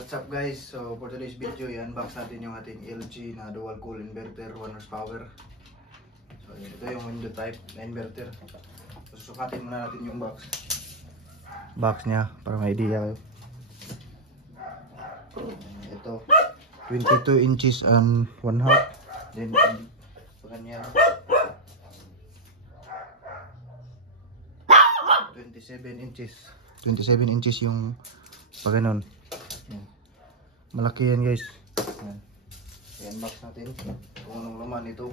What's up guys? So for today's video, i-unbox natin yung ating LG na dual coil inverter 1 horsepower. So ito yung window type na inverter. So sukatin muna natin yung box nya para may idea kayo. Ito 22 inches and 1/2. Then sa kanya 27 inches yung pag ganon. Malaki yan guys. I-unbox natin kung anong laman ito.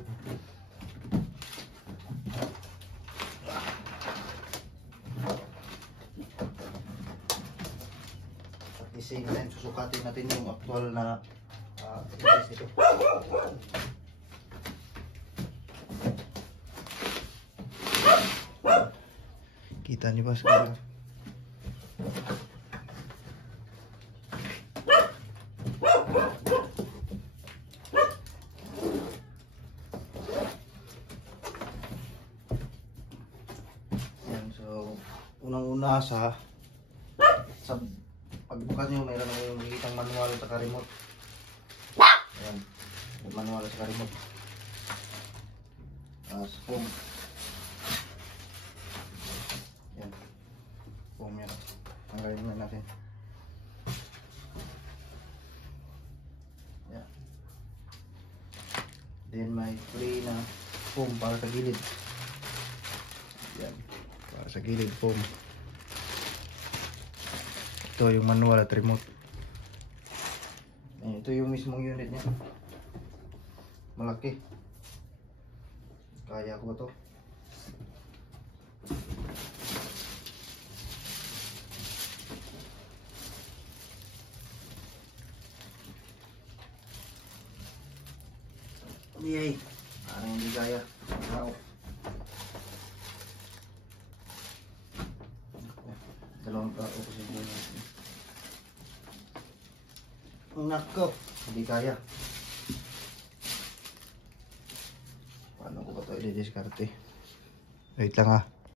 At the same time susukatin natin yung actual na inches ito. Kita niyo ba sa unang-una sa pagbukas nyo, mayroon na yung makikitang manual sa remote. Ayan, manual sa remote. Sa foam. Ayan, foam yan. Tanggalin na natin. Ayan. Then may free na foam para sa gilid. Ayan, para sa gilid foam. Ito yung manual at remote. Ayan, ito yung mismong unit nya. Malaki. Kaya ko to. Yay! Parang hindi kaya. Wow. Dalawang plato kasi yung natin. Nako, hindi kaya. Paano ko ba ito i-discarte? Wait lang ha.